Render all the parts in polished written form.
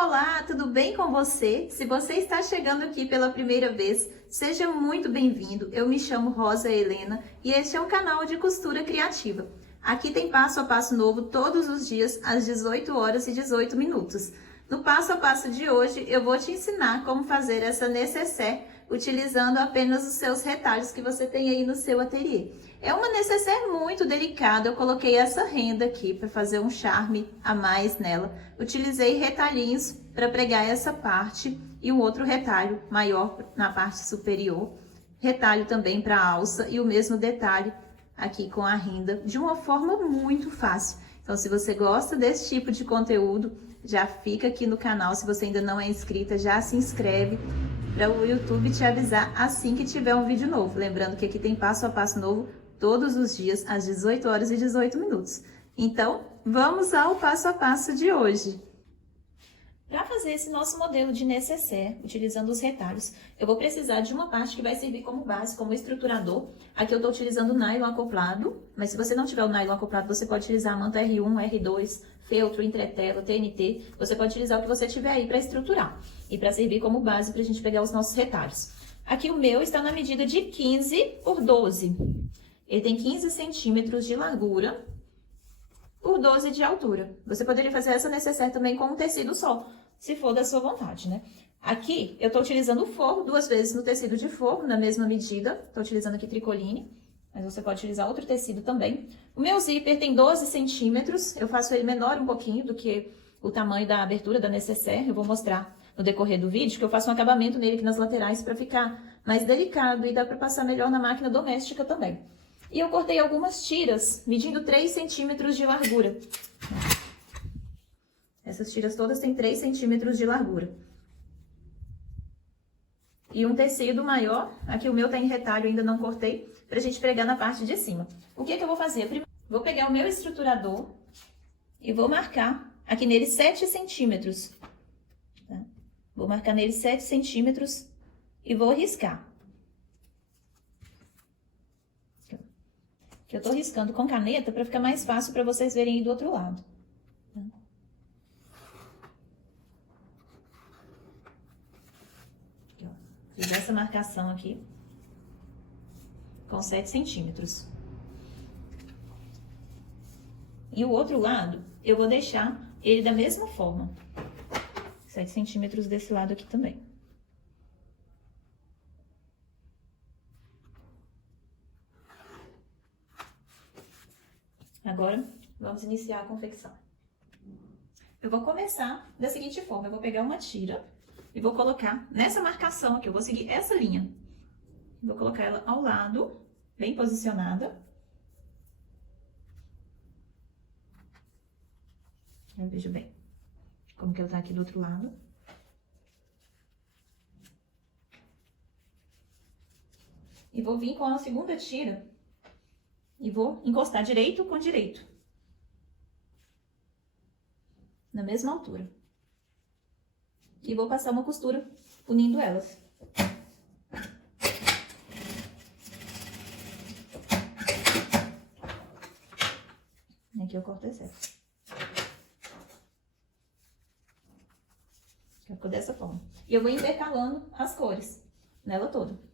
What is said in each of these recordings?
Olá, tudo bem com você? Se você está chegando aqui pela primeira vez, seja muito bem-vindo. Eu me chamo Rosa Helena e este é um canal de costura criativa. Aqui tem passo a passo novo todos os dias às 18 horas e 18 minutos. No passo a passo de hoje, eu vou te ensinar como fazer essa nécessaire utilizando apenas os seus retalhos que você tem aí no seu ateliê. É uma nécessaire muito delicada, eu coloquei essa renda aqui para fazer um charme a mais nela. Utilizei retalhinhos para pregar essa parte e um outro retalho maior na parte superior. Retalho também para a alça e o mesmo detalhe aqui com a renda, de uma forma muito fácil. Então, se você gosta desse tipo de conteúdo, já fica aqui no canal. Se você ainda não é inscrita, já se inscreve para o YouTube te avisar assim que tiver um vídeo novo. Lembrando que aqui tem passo a passo novo todos os dias às 18 horas e 18 minutos. Então, vamos ao passo a passo de hoje. Para fazer esse nosso modelo de nécessaire, utilizando os retalhos, eu vou precisar de uma parte que vai servir como base, como estruturador. Aqui eu estou utilizando nylon acoplado, mas se você não tiver o nylon acoplado, você pode utilizar a manta R1, R2, feltro, entretela, TNT. Você pode utilizar o que você tiver aí para estruturar e para servir como base para a gente pegar os nossos retalhos. Aqui o meu está na medida de 15 por 12. Ele tem 15 centímetros de largura por 12 de altura. Você poderia fazer essa nécessaire também com um tecido só, se for da sua vontade, né? Aqui, eu tô utilizando o forro, 2 vezes no tecido de forro, na mesma medida. Tô utilizando aqui tricoline, mas você pode utilizar outro tecido também. O meu zíper tem 12 centímetros, eu faço ele menor um pouquinho do que o tamanho da abertura da nécessaire. Eu vou mostrar no decorrer do vídeo que eu faço um acabamento nele aqui nas laterais para ficar mais delicado e dá para passar melhor na máquina doméstica também. E eu cortei algumas tiras, medindo 3 centímetros de largura. Essas tiras todas têm 3 centímetros de largura. E um tecido maior, aqui o meu tá em retalho, ainda não cortei, pra gente pregar na parte de cima. O que que eu vou fazer? Primeiro, vou pegar o meu estruturador e vou marcar aqui nele 7 centímetros. Tá? Vou marcar nele 7 centímetros e vou riscar. Que eu tô riscando com caneta para ficar mais fácil para vocês verem aí do outro lado. Aqui, ó. Fiz essa marcação aqui com 7 centímetros. E o outro lado, eu vou deixar ele da mesma forma. 7 centímetros desse lado aqui também. Agora, vamos iniciar a confecção. Eu vou começar da seguinte forma, eu vou pegar uma tira e vou colocar nessa marcação aqui, eu vou seguir essa linha. Vou colocar ela ao lado, bem posicionada. Eu vejo bem como que ela tá aqui do outro lado. E vou vir com a segunda tira e vou encostar direito com direito. Na mesma altura. E vou passar uma costura unindo elas. Aqui eu corto excesso. Ficou dessa forma. E eu vou intercalando as cores nela toda.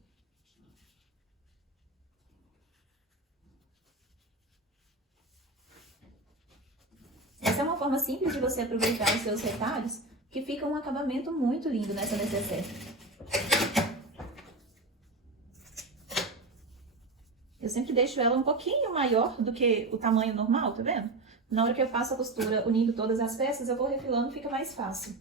Essa é uma forma simples de você aproveitar os seus retalhos, que fica um acabamento muito lindo nessa nécessaire. Eu sempre deixo ela um pouquinho maior do que o tamanho normal, tá vendo? Na hora que eu faço a costura unindo todas as peças, eu vou refilando, fica mais fácil.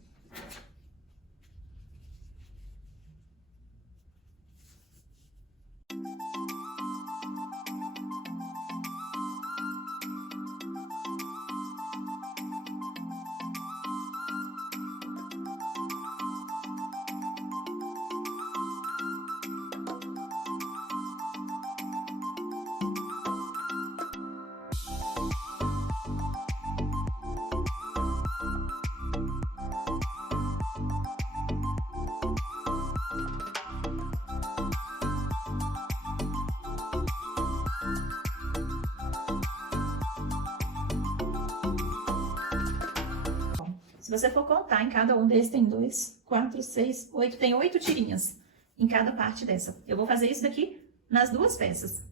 você for contar em cada um desses, tem 2, 4, 6, 8, tem 8 tirinhas em cada parte dessa. Eu vou fazer isso daqui nas duas peças.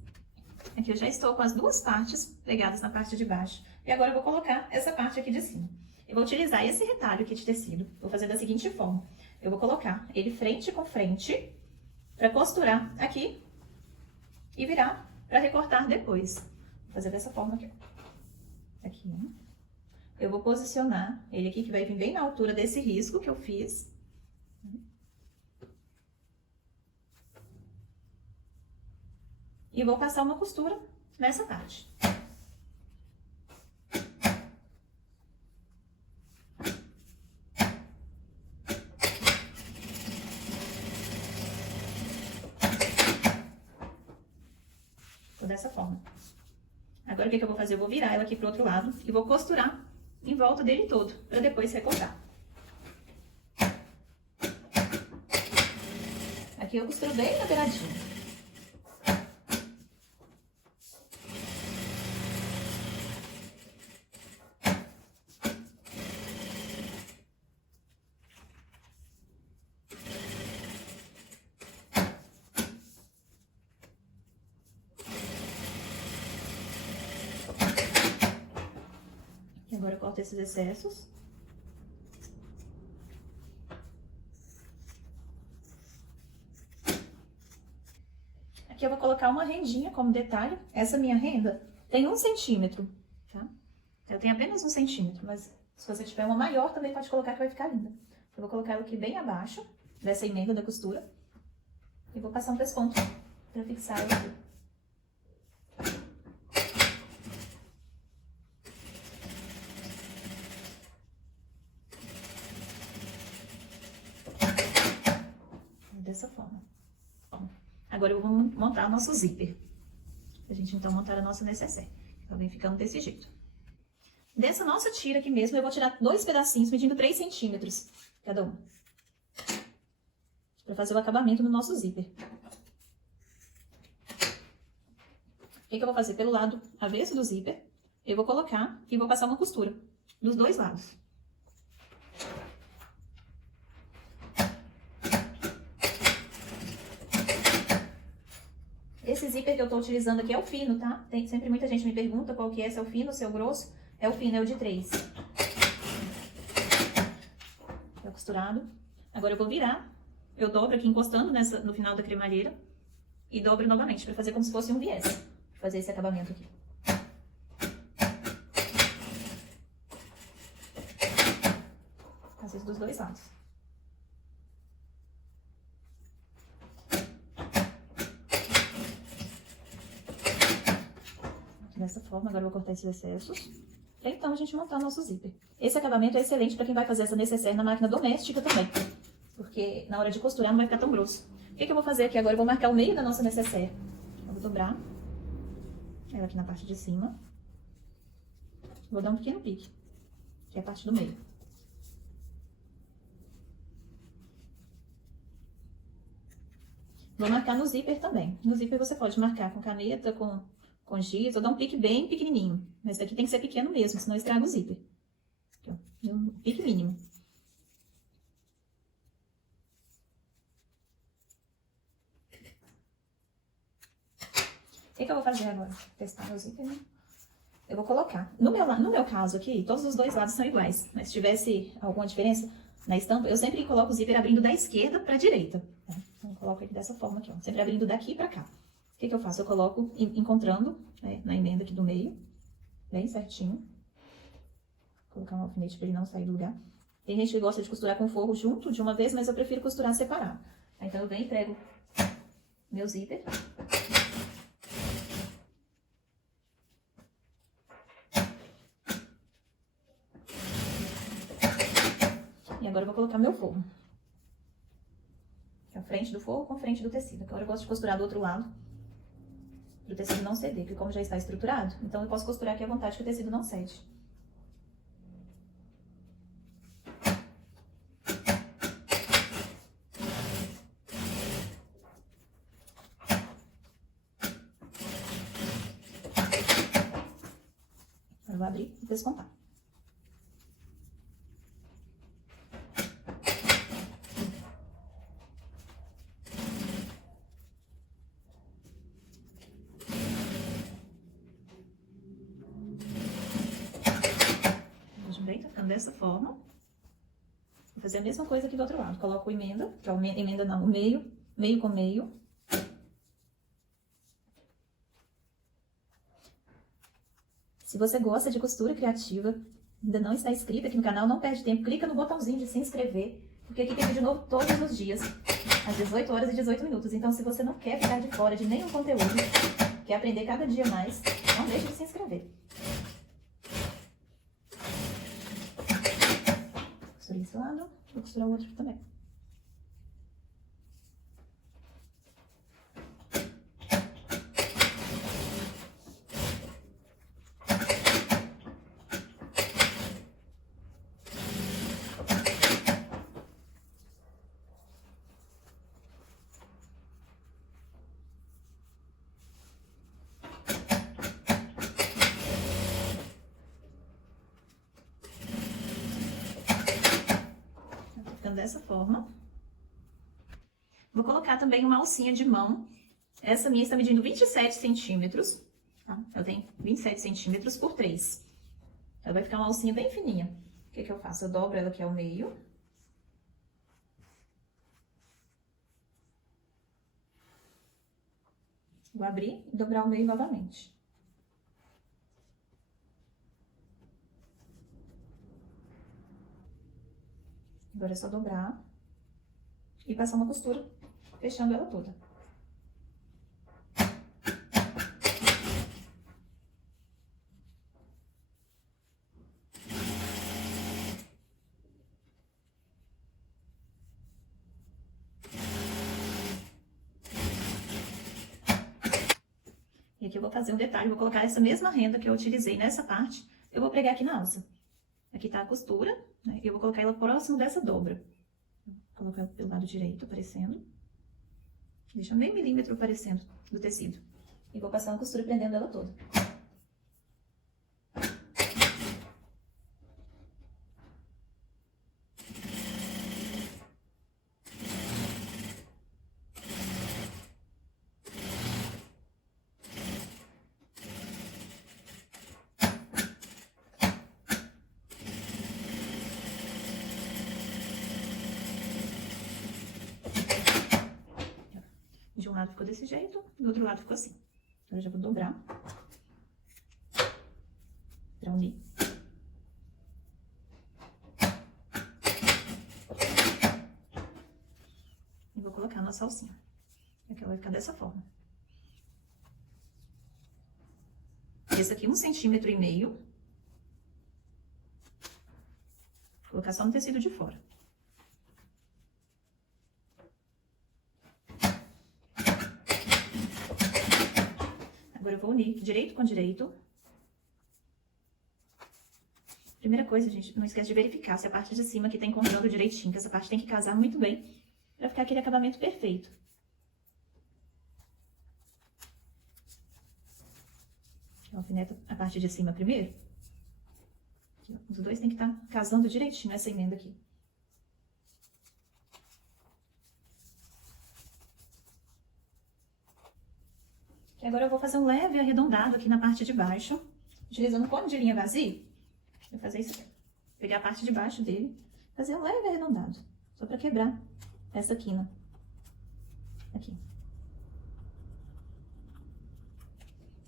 Aqui eu já estou com as duas partes pregadas na parte de baixo. E agora eu vou colocar essa parte aqui de cima. Eu vou utilizar esse retalho aqui de tecido. Vou fazer da seguinte forma. Eu vou colocar ele frente com frente para costurar aqui e virar para recortar depois. Vou fazer dessa forma aqui. Aqui, ó. Eu vou posicionar ele aqui, que vai vir bem na altura desse risco que eu fiz. E vou passar uma costura nessa parte. Dessa forma. Agora o que eu vou fazer? Eu vou virar ela aqui pro outro lado e vou costurar em volta dele todo, para depois recortar. Aqui eu costuro bem na beiradinha. Agora eu corto esses excessos. Aqui eu vou colocar uma rendinha como detalhe. Essa minha renda tem 1 centímetro, tá? Eu tenho apenas 1 centímetro, mas se você tiver uma maior também pode colocar que vai ficar linda. Eu vou colocar ela aqui bem abaixo dessa emenda da costura. E vou passar um pesponto para fixar ela aqui. Dessa forma. Agora eu vou montar o nosso zíper. Pra gente então montar a nossa necessaire. Ela vem ficando desse jeito. Dessa nossa tira aqui mesmo, eu vou tirar 2 pedacinhos, medindo 3 centímetros cada um. Pra fazer o acabamento no nosso zíper. O que eu vou fazer? Pelo lado avesso do zíper, eu vou colocar e vou passar uma costura dos 2 lados. Esse zíper que eu tô utilizando aqui é o fino, tá? Tem sempre muita gente me pergunta qual que é, se é o fino, se é o grosso. É o fino, é o de 3. Tá costurado. Agora eu vou virar. Eu dobro aqui encostando no final da cremalheira. E dobro novamente, pra fazer como se fosse um viés. Pra fazer esse acabamento aqui. Fazer isso dos 2 lados. Dessa forma, agora eu vou cortar esses excessos. E então a gente montar o nosso zíper. Esse acabamento é excelente para quem vai fazer essa necessaire na máquina doméstica também. Porque na hora de costurar não vai ficar tão grosso. O que eu vou fazer aqui agora? Eu vou marcar o meio da nossa necessaire. Eu vou dobrar ela aqui na parte de cima. Vou dar um pequeno pique, que é a parte do meio. Vou marcar no zíper também. No zíper você pode marcar com caneta, com giz, ou dar um pique bem pequenininho. Mas daqui tem que ser pequeno mesmo, senão estraga o zíper. Aqui, ó, um pique mínimo. O que eu vou fazer agora? Testar meu zíper, né? Eu vou colocar. No meu caso aqui, todos os 2 lados são iguais. Mas se tivesse alguma diferença na estampa, eu sempre coloco o zíper abrindo da esquerda para a direita. Tá? Então, eu coloco aqui dessa forma aqui, ó. Sempre abrindo daqui para cá. O que eu faço? Eu coloco encontrando, né, na emenda aqui do meio, bem certinho. Vou colocar um alfinete para ele não sair do lugar. Tem gente que gosta de costurar com forro junto de uma vez, mas eu prefiro costurar separado. Então eu venho e prego meu zíper. E agora eu vou colocar meu forro. Aqui, a frente do forro com frente do tecido. Agora eu gosto de costurar do outro lado. Para o tecido não ceder, porque como já está estruturado, então eu posso costurar aqui à vontade que o tecido não cede. Agora eu vou abrir e descontar. dessa forma. Vou fazer a mesma coisa aqui do outro lado. Coloco emenda, que é o emenda não, o meio, meio com meio. Se você gosta de costura criativa, ainda não está inscrito aqui no canal, não perde tempo, clica no botãozinho de se inscrever, porque aqui tem vídeo novo todos os dias, às 18 horas e 18 minutos. Então, se você não quer ficar de fora de nenhum conteúdo, quer aprender cada dia mais, não deixe de se inscrever. Costurei esse lado, vou costurar o outro também. Dessa forma. Vou colocar também uma alcinha de mão. Essa minha está medindo 27 centímetros. Tá? Eu tenho 27 centímetros por 3. Então, vai ficar uma alcinha bem fininha. O que que eu faço? Eu dobro ela aqui ao meio. Vou abrir e dobrar ao meio novamente. Agora é só dobrar e passar uma costura, fechando ela toda. E aqui eu vou fazer um detalhe, vou colocar essa mesma renda que eu utilizei nessa parte, eu vou pregar aqui na alça. Aqui tá a costura, né? Eu vou colocar ela próximo dessa dobra. Vou colocar pelo lado direito, aparecendo. Deixa meio milímetro aparecendo do tecido. E vou passar uma costura prendendo ela toda. De um lado ficou desse jeito, do outro lado ficou assim. Agora eu já vou dobrar. Pra unir. E vou colocar a nossa alcinha. Aqui ela vai ficar dessa forma. Esse aqui 1,5 cm. Vou colocar só no tecido de fora. Agora eu vou unir direito com direito. Primeira coisa, gente, não esquece de verificar se a parte de cima aqui tá encontrando direitinho, que essa parte tem que casar muito bem pra ficar aquele acabamento perfeito. Eu alfineto a parte de cima primeiro. Aqui, os dois tem que estar casando direitinho essa emenda aqui. E agora eu vou fazer um leve arredondado aqui na parte de baixo, utilizando um cone de linha vazio. Vou fazer isso aqui. Pegar a parte de baixo dele, fazer um leve arredondado, só para quebrar essa quina. Aqui.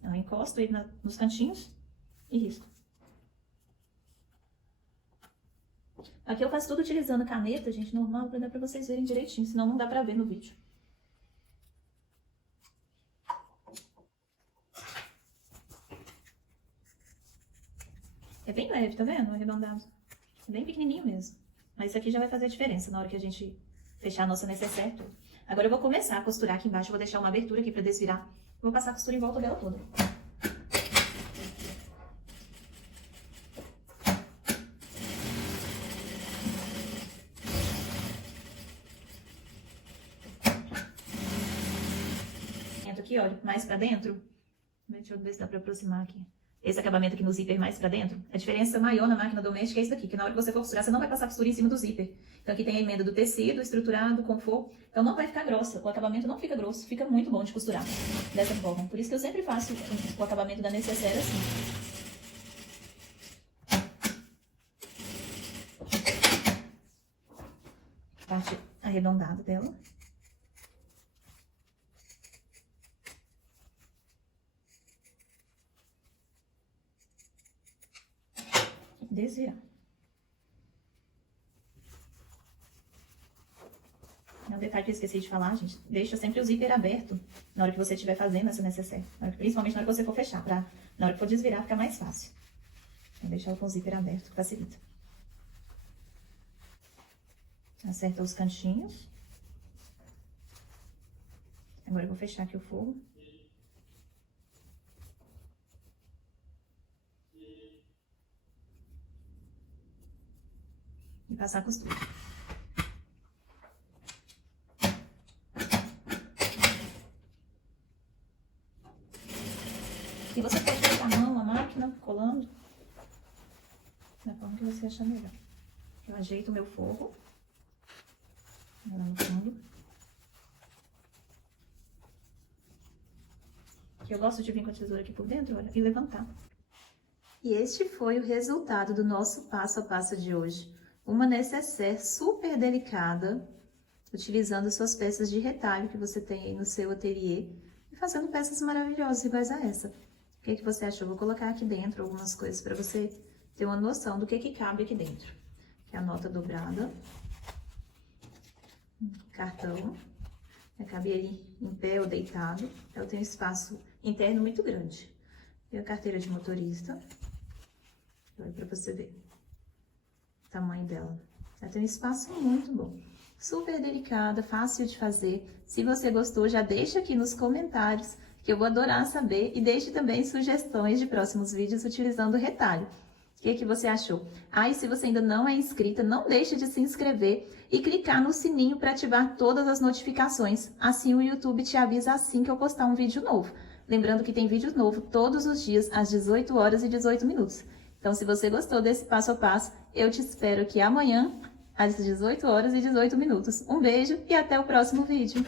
Eu encosto ele nos cantinhos e risco. Aqui eu faço tudo utilizando caneta, gente, normal, para dar para vocês verem direitinho, senão não dá para ver no vídeo. É bem leve, tá vendo? Arredondado. É bem pequenininho mesmo. Mas isso aqui já vai fazer a diferença na hora que a gente fechar a nossa necessaire toda. Agora eu vou começar a costurar aqui embaixo. Eu vou deixar uma abertura aqui pra desvirar. Vou passar a costura em volta dela toda. Aqui, olha, mais pra dentro. Deixa eu ver se dá pra aproximar aqui. Esse acabamento aqui no zíper mais pra dentro, a diferença maior na máquina doméstica é isso daqui, que na hora que você for costurar, você não vai passar a costura em cima do zíper. Então aqui tem a emenda do tecido, estruturado, com forro, então não vai ficar grossa, o acabamento não fica grosso, fica muito bom de costurar dessa forma. Por isso que eu sempre faço o acabamento da necessaire assim. parte arredondada dela. Desvirar. Um detalhe que eu esqueci de falar, gente, deixa sempre o zíper aberto na hora que você estiver fazendo essa necessaire. Principalmente na hora que você for fechar, na hora que for desvirar ficar mais fácil. Então, deixar com o zíper aberto, que facilita. Acerta os cantinhos. Agora eu vou fechar aqui o forro. E passar a costura. E você pode colocar a mão, a máquina, colando da forma que você achar melhor. Eu ajeito o meu forro lá no fundo. Que eu gosto de vir com a tesoura aqui por dentro, olha, e levantar. E este foi o resultado do nosso passo a passo de hoje. Uma necessaire super delicada, utilizando suas peças de retalho que você tem aí no seu ateliê e fazendo peças maravilhosas iguais a essa. O que você achou? Vou colocar aqui dentro algumas coisas para você ter uma noção do que cabe aqui dentro. Que é a nota dobrada, cartão, cabe ali em pé ou deitado. Ela tem um espaço interno muito grande. E a carteira de motorista, olha para você ver o tamanho dela. Ela tem um espaço muito bom. Super delicada, fácil de fazer. Se você gostou, já deixa aqui nos comentários, que eu vou adorar saber. E deixe também sugestões de próximos vídeos utilizando o retalho. O que você achou? E se você ainda não é inscrita, não deixe de se inscrever e clicar no sininho para ativar todas as notificações. Assim o YouTube te avisa assim que eu postar um vídeo novo. Lembrando que tem vídeo novo todos os dias às 18 horas e 18 minutos. Então, se você gostou desse passo a passo, eu te espero aqui amanhã às 18 horas e 18 minutos. Um beijo e até o próximo vídeo.